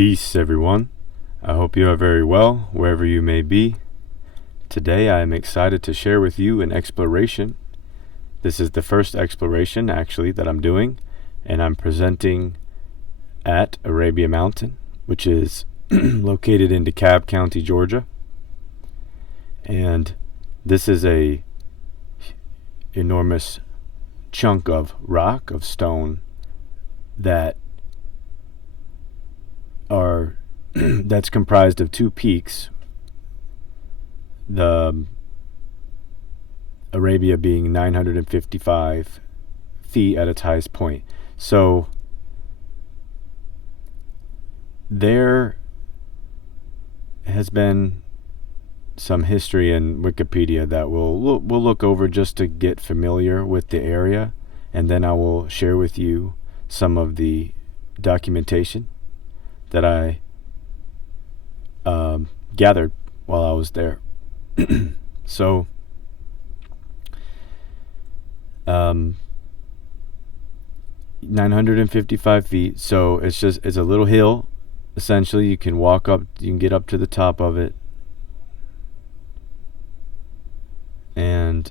Peace, everyone. I hope you are very well, wherever you may be. Today I am excited to share with you an exploration. This is the first exploration, actually, that I'm doing, and I'm presenting at Arabia Mountain, which is located in DeKalb County, Georgia. And this is a enormous chunk of rock, of stone, that are that's comprised of two peaks, the Arabia being 955 feet at its highest point. So there has been some history in Wikipedia that we'll look over just to get familiar with the area, and then I will share with you some of the documentation that I gathered while I was there. So 955 feet, so it's a little hill. Essentially, you can get up to the top of it, and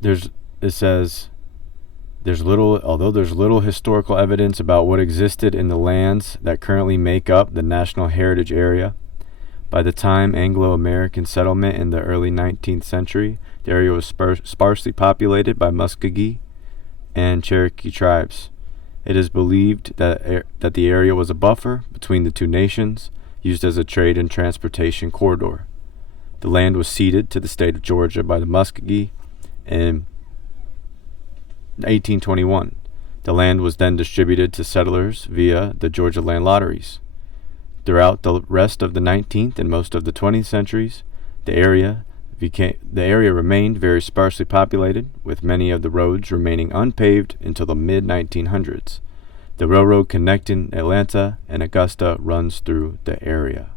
there's little historical evidence about what existed in the lands that currently make up the National Heritage Area. By the time Anglo-American settlement in the early 19th century, the area was sparsely populated by Muskogee and Cherokee tribes. It is believed that the area was a buffer between the two nations, used as a trade and transportation corridor. The land was ceded to the state of Georgia by the Muskogee in 1821. The land was then distributed to settlers via the Georgia land lotteries. Throughout the rest of the 19th and most of the 20th centuries, the area remained very sparsely populated, with many of the roads remaining unpaved until the mid-1900s. The railroad connecting Atlanta and Augusta runs through the area.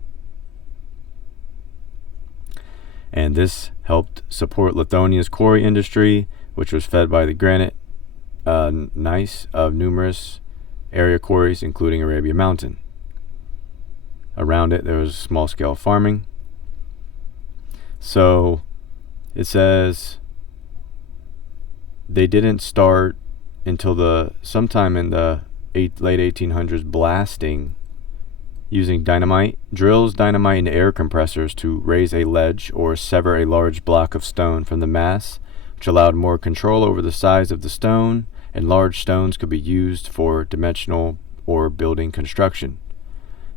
And this helped support Lithoниa's quarry industry, which was fed by the granite gneiss of numerous area quarries, including Arabia Mountain. Around it, there was small-scale farming. So it says they didn't start until sometime in the late 1800s blasting using dynamite into air compressors to raise a ledge or sever a large block of stone from the mass, which allowed more control over the size of the stone, and large stones could be used for dimensional or building construction.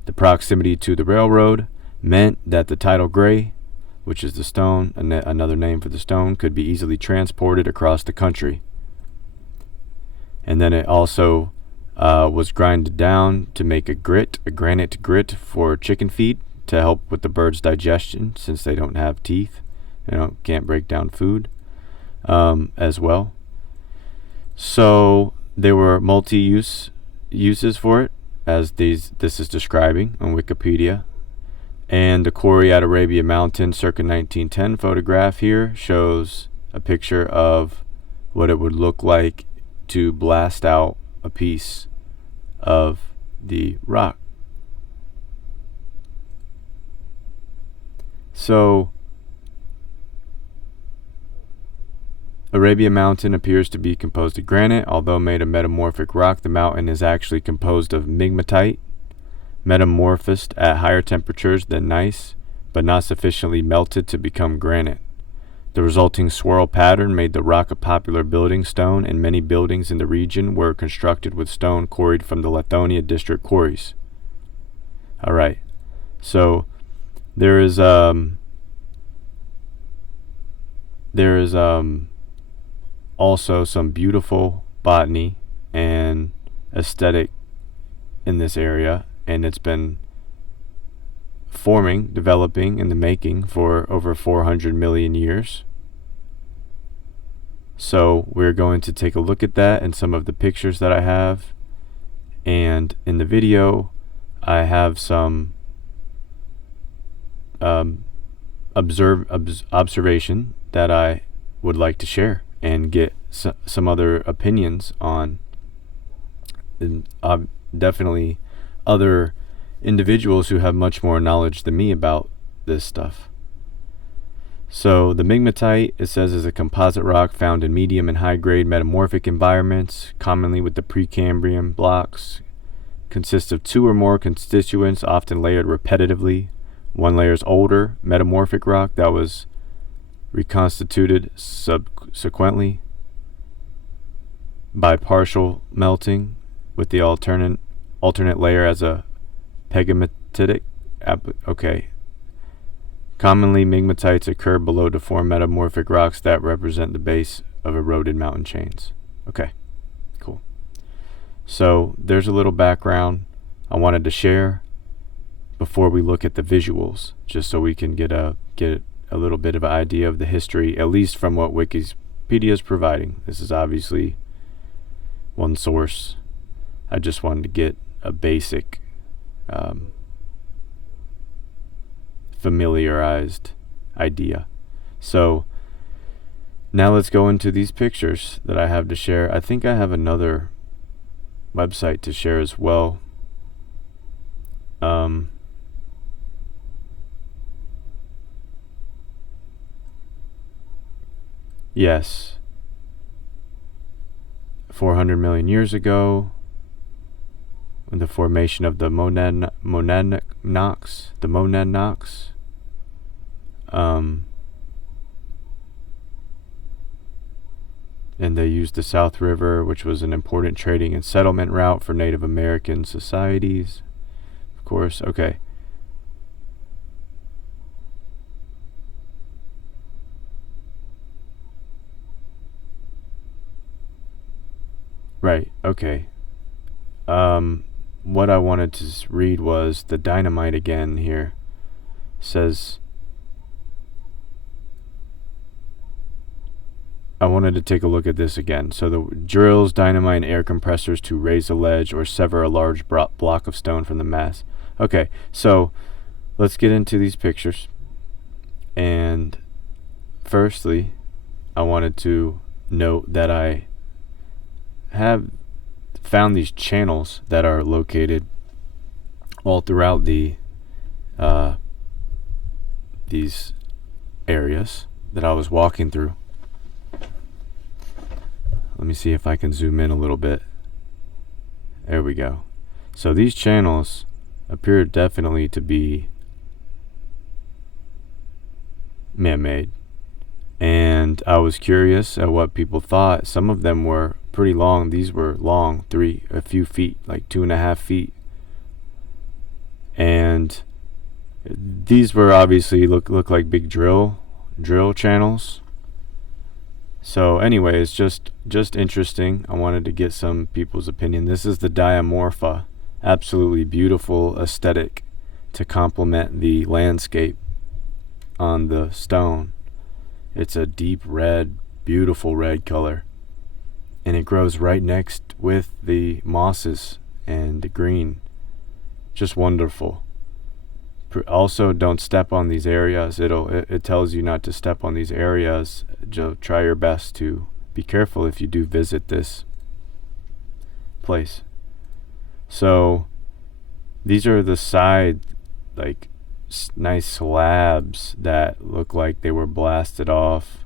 The proximity to the railroad meant that the tidal gray, which is the stone, another name for the stone, could be easily transported across the country. And then it also was grinded down to make a granite grit for chicken feed to help with the birds' digestion, since they don't have teeth, can't break down food as well. So there were uses for it, as this is describing on Wikipedia. And the quarry at Arabia Mountain circa 1910 photograph here shows a picture of what it would look like to blast out a piece of the rock. So Arabia Mountain appears to be composed of granite. Although made of metamorphic rock, the mountain is actually composed of migmatite, metamorphosed at higher temperatures than gneiss, but not sufficiently melted to become granite. The resulting swirl pattern made the rock a popular building stone, and many buildings in the region were constructed with stone quarried from the Lithonia district quarries. Alright, so there is also some beautiful botany and aesthetic in this area, and it's been developing in the making for over 400 million years. So we're going to take a look at that and some of the pictures that I have, and in the video I have some observation that I would like to share and get some other opinions on. And definitely other individuals who have much more knowledge than me about this stuff. So the migmatite, it says, is a composite rock found in medium and high-grade metamorphic environments, commonly with the Precambrian blocks. Consists of 2 or more constituents, often layered repetitively. One layer is older, metamorphic rock that was reconstituted subsequently by partial melting, with the alternate layer as a pegmatitic. Okay. Commonly, migmatites occur below deformed metamorphic rocks that represent the base of eroded mountain chains. Okay, cool. So there's a little background I wanted to share before we look at the visuals, just so we can get a little bit of an idea of the history, at least from what Wikipedia is providing. This is obviously one source. I just wanted to get a basic familiarized idea. So now let's go into these pictures that I have to share. I think I have another website to share as well. Yes, 400 million years ago, the formation of the Monadnocks. And they used the South River, which was an important trading and settlement route for Native American societies. Of course, okay. Right, okay. What I wanted to read was the dynamite again here. Says, I wanted to take a look at this again. So the drills dynamite and air compressors to raise a ledge or sever a large block of stone from the mass. Okay, so let's get into these pictures. And firstly, I wanted to note that I have found these channels that are located all throughout these areas that I was walking through. Let me see if I can zoom in a little bit. There we go. So these channels appear definitely to be man-made. And I was curious at what people thought. Some of them were pretty long. These were long, a few feet, like 2.5 feet. And these were obviously look like big drill channels. So anyway, it's just interesting. I wanted to get some people's opinion. This is the Diamorpha. Absolutely beautiful aesthetic to complement the landscape on the stone. It's a deep red, beautiful red color. And it grows right next with the mosses and the green. Just wonderful. Also, don't step on these areas. It tells you not to step on these areas. Try your best to be careful if you do visit this place. So these are the side, like, nice slabs that look like they were blasted off,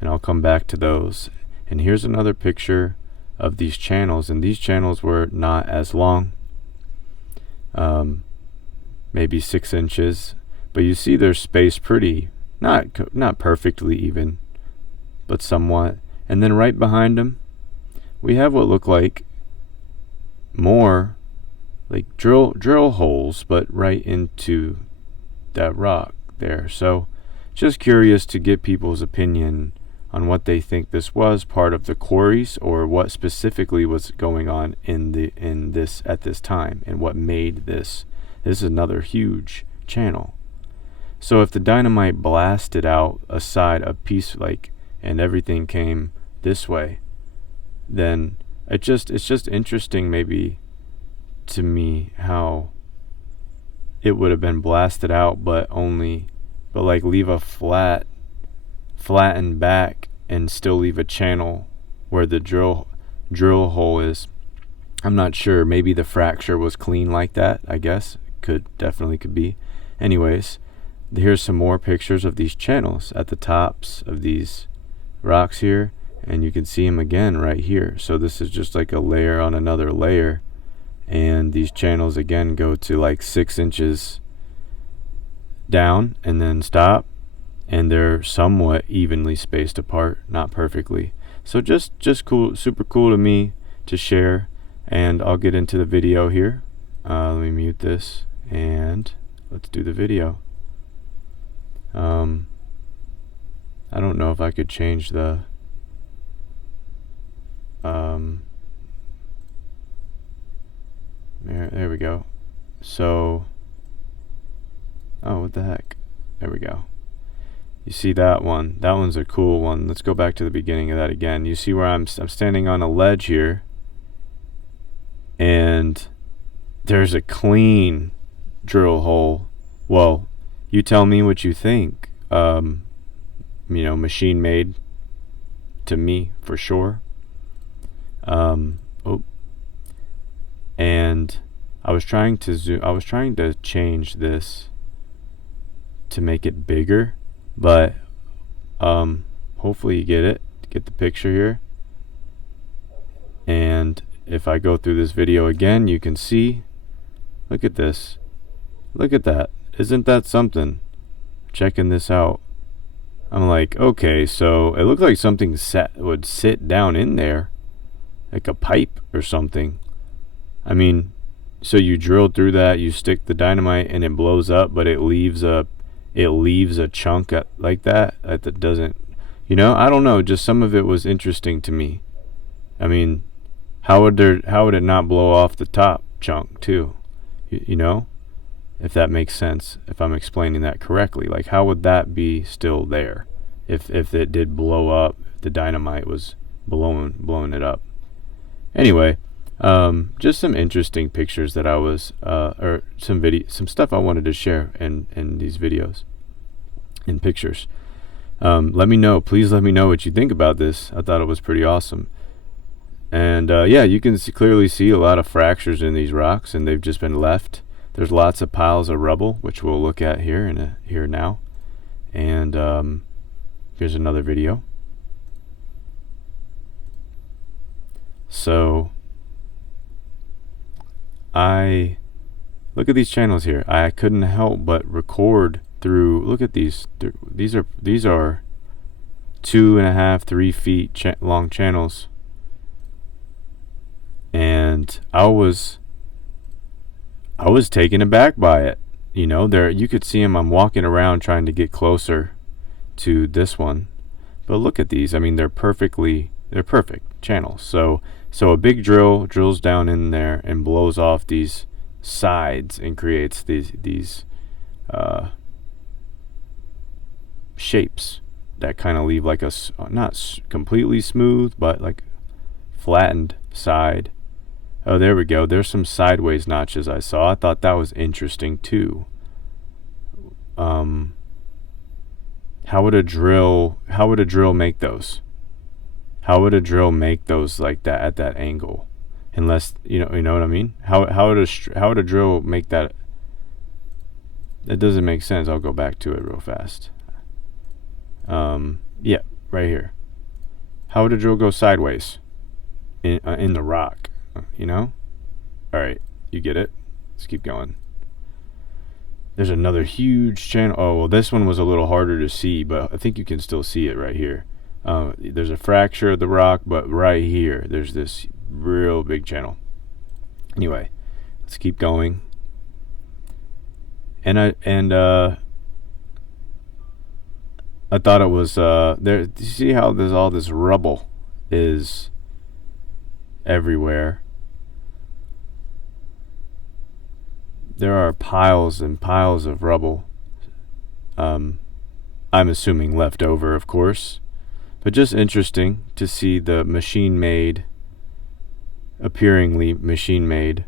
and I'll come back to those. And here's another picture of these channels, and these channels were not as long, maybe 6 inches, but you see they're spaced pretty, not perfectly even, but somewhat. And then right behind them, we have what look like more like drill holes, but right into that rock there. So just curious to get people's opinion on what they think this was part of the quarries, or what specifically was going on in this at this time, and what made this. This is another huge channel. So if the dynamite blasted out a piece, like, and everything came this way, then it's just interesting maybe to me how it would have been blasted out, but like leave a flattened back and still leave a channel where the drill hole is. I'm not sure. Maybe the fracture was clean like that, I guess. Definitely could be. Anyways, here's some more pictures of these channels at the tops of these rocks here, and you can see them again right here. So this is just like a layer on another layer, and these channels again go to like 6 inches down and then stop, and they're somewhat evenly spaced apart, not perfectly. So just cool, super cool to me to share. And I'll get into the video here. Let me mute this and let's do the video. I don't know if I could change the there we go. So what the heck, there we go. You see that one? That one's a cool one. Let's go back to the beginning of that again. You see where I'm standing on a ledge here, and there's a clean drill hole. Well, you tell me what you think. Machine made to me for sure. And I was trying to change this to make it bigger, but hopefully you get the picture here. And if I go through this video again, you can see, look at this, look at that. Isn't that something? Checking this out, I'm like, okay, so it looked like something would sit down in there, like a pipe or something. I mean, so you drill through that, you stick the dynamite, and it blows up, but it leaves a chunk like that doesn't, I don't know, just some of it was interesting to me. I mean, how would it not blow off the top chunk too? If that makes sense, if I'm explaining that correctly. Like, how would that be still there if it did blow up, if the dynamite was blowing it up? Anyway, just some interesting pictures that I was or some stuff I wanted to share in these videos and pictures. Please let me know what you think about this. I thought it was pretty awesome. And you can clearly see a lot of fractures in these rocks, and they've just been left. There's lots of piles of rubble, which we'll look at here now. And here's another video. So I look at these channels here. I couldn't help but record through. Look at these. These are 2.5, 3 feet long channels. And I was taken aback by it. There you could see him. I'm walking around trying to get closer to this one, but look at these. I mean, they're perfect channels. So a big drill drills down in there and blows off these sides and creates these shapes that kind of leave like a not completely smooth, but like flattened side. Oh, there we go. There's some sideways notches I saw. I thought that was interesting too. How would a drill make those? How would a drill make those like that at that angle? Unless you know what I mean? How would a drill make that? That doesn't make sense. I'll go back to it real fast. Yeah, right here. How would a drill go sideways in the rock? Alright, you get it. Let's keep going. There's another huge channel. Oh, well, this one was a little harder to see, but I think you can still see it right here. There's a fracture of the rock, but right here there's this real big channel. Anyway, let's keep going. And I thought it was there. You see how there's all this rubble is everywhere. There are piles and piles of rubble. I'm assuming left over, of course, but just interesting to see the appearingly machine-made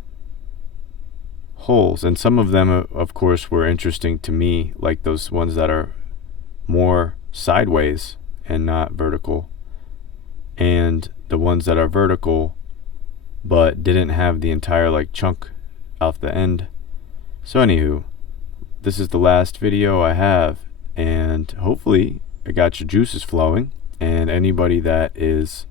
holes. And some of them, of course, were interesting to me, like those ones that are more sideways and not vertical. And the ones that are vertical but didn't have the entire like chunk off the end. So anywho, this is the last video I have, and hopefully I got your juices flowing, and anybody that is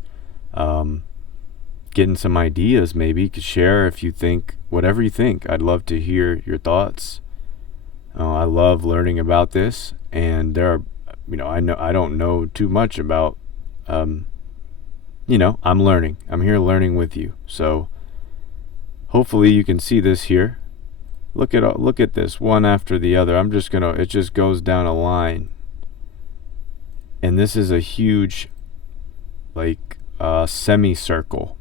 getting some ideas maybe could share if you think whatever you think. I'd love to hear your thoughts. I love learning about this, and there are, I don't know too much about, I'm learning. I'm here learning with you. So hopefully you can see this here. Look at this one after the other. It just goes down a line. And this is a huge, like, semicircle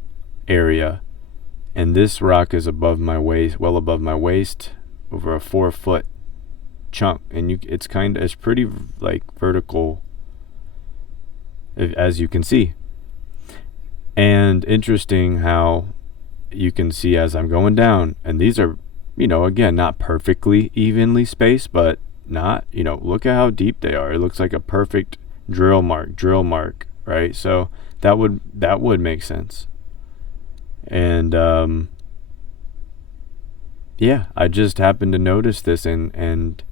area. And this rock is above my waist, well above my waist, over a 4-foot chunk. And it's pretty, like, vertical, as you can see. And interesting how you can see as I'm going down, and these are, again, not perfectly evenly spaced, but not, look at how deep they are. It looks like a perfect drill mark, right? So that would make sense. And yeah, I just happened to notice this, and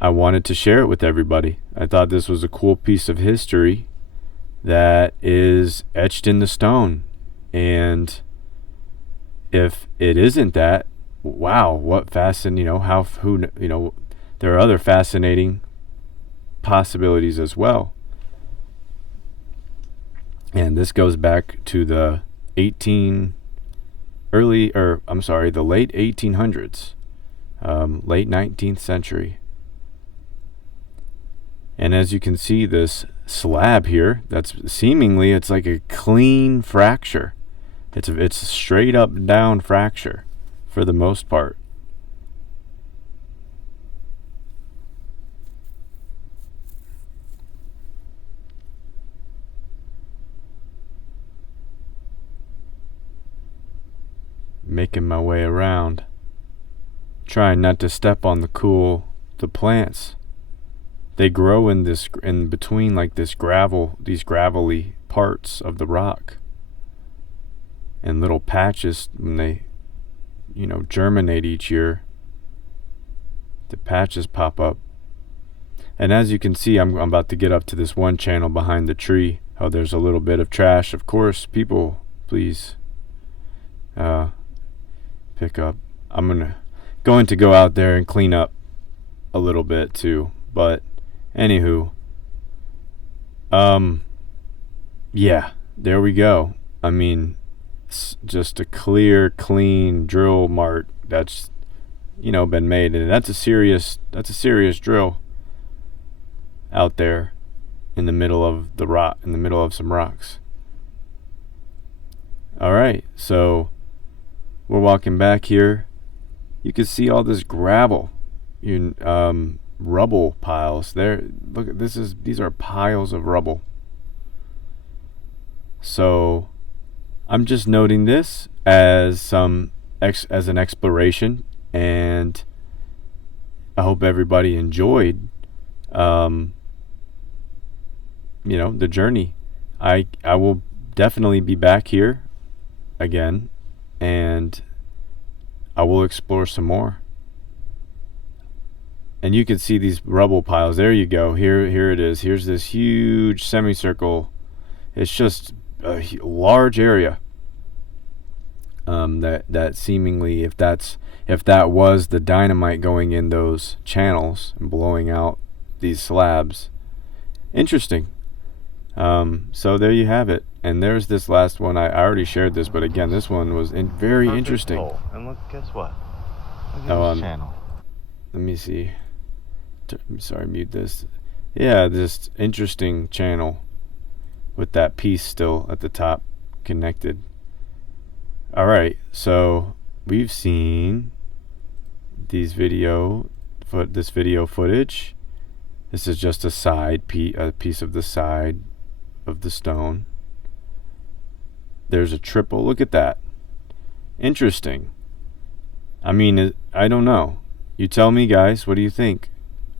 I wanted to share it with everybody. I thought this was a cool piece of history that is etched in the stone. And if it isn't that, wow, what fascinating, there are other fascinating possibilities as well. And this goes back to the late 1800s, late 19th century. And as you can see, this slab here, that's seemingly, it's like a clean fracture. It's a straight up down fracture for the most part. Making my way around, trying not to step on the plants. They grow in between, like, these gravelly parts of the rock. And little patches, when they, germinate each year, the patches pop up. And as you can see, I'm about to get up to this one channel behind the tree. Oh, there's a little bit of trash. Of course, people, please pick up. I'm going to go out there and clean up a little bit too. But anywho, yeah, there we go. I mean, just a clear, clean drill mark that's, been made, and that's a serious drill out there in the middle of some rocks. All right, so we're walking back here. You can see all this gravel, rubble piles there. Look, these are piles of rubble. So I'm just noting this as an exploration, and I hope everybody enjoyed the journey. I will definitely be back here again, and I will explore some more. And you can see these rubble piles. There you go. Here it is. Here's this huge semicircle. It's just a large area. That seemingly, if that was the dynamite going in those channels and blowing out these slabs. Interesting. So there you have it. And there's this last one. I already shared this, but again, this one was very interesting. Hole. And look, guess what? Look at this channel. Let me see. Sorry, mute this. Yeah, this interesting channel with that piece still at the top connected. All right, so we've seen this video footage. This is just a piece of the side of the stone. There's a triple. Look at that. Interesting. I mean, I don't know. You tell me, guys. What do you think?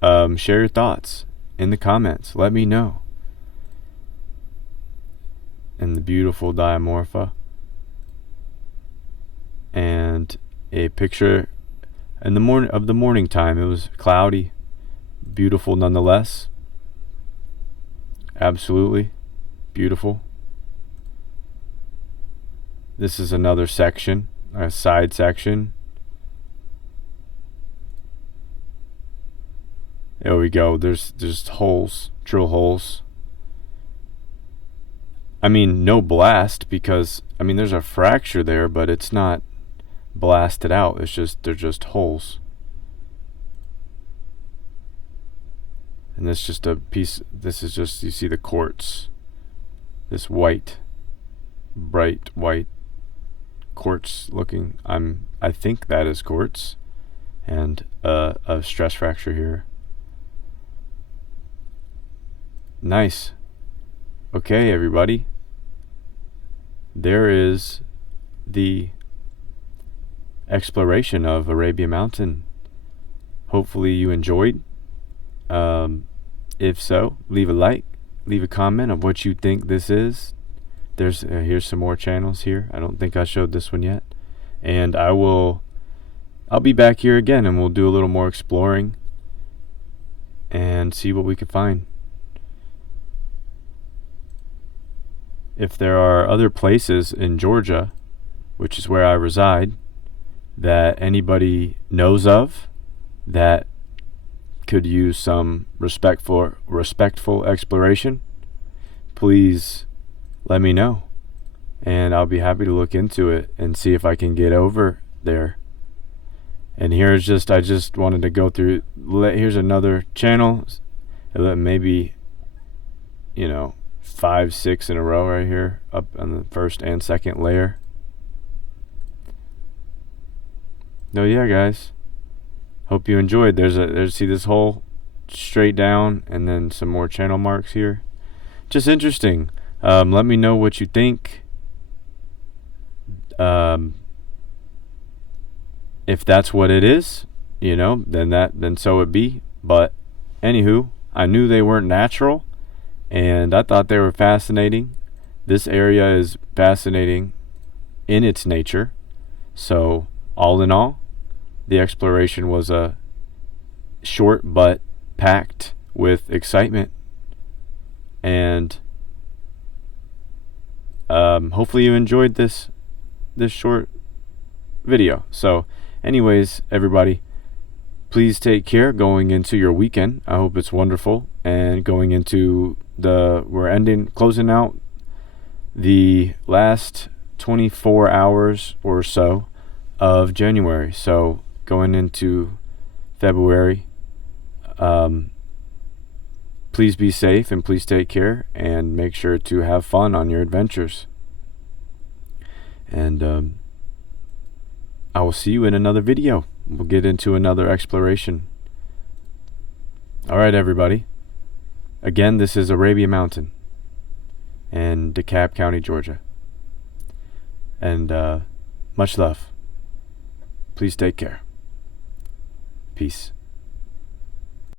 Share your thoughts in the comments. Let me know. And the beautiful Diamorpha. and a picture in the morning time. It was cloudy, beautiful nonetheless. Absolutely beautiful. This is another section, a side section. There we go. There's holes, drill holes. I mean, no blast, because I mean there's a fracture there, but it's not blasted out. It's just, they're just holes. And this is just a piece. This is just, you see the quartz, this white, bright white quartz looking. I think that is quartz, and a stress fracture here. Nice. Okay, everybody. There is the exploration of Arabia Mountain. Hopefully you enjoyed. If so, leave a like, leave a comment of what you think this is. There's here's some more channels here. I don't think I showed this one yet, and I'll be back here again, and we'll do a little more exploring and see what we can find. If there are other places in Georgia, which is where I reside, that anybody knows of that could use some respectful exploration, please let me know, and I'll be happy to look into it and see if I can get over there. And here's just, I just wanted to go through, here's another channel, maybe, 5, 6 in a row right here, up on the first and second layer. No, yeah, guys, hope you enjoyed. See this hole straight down, and then some more channel marks here. Just interesting. Let me know what you think. If that's what it is, then so it be. But anywho, I knew they weren't natural, and I thought they were fascinating. This area is fascinating in its nature. So all in all, the exploration was a short but packed with excitement, and hopefully you enjoyed this short video. So anyways, everybody, please take care going into your weekend. I hope it's wonderful, and going into closing out the last 24 hours or so of January. So going into February, please be safe, and please take care, and make sure to have fun on your adventures. And I will see you in another video. We'll get into another exploration. All right, everybody. Again, this is Arabia Mountain in DeKalb County, Georgia. And much love. Please take care. Peace.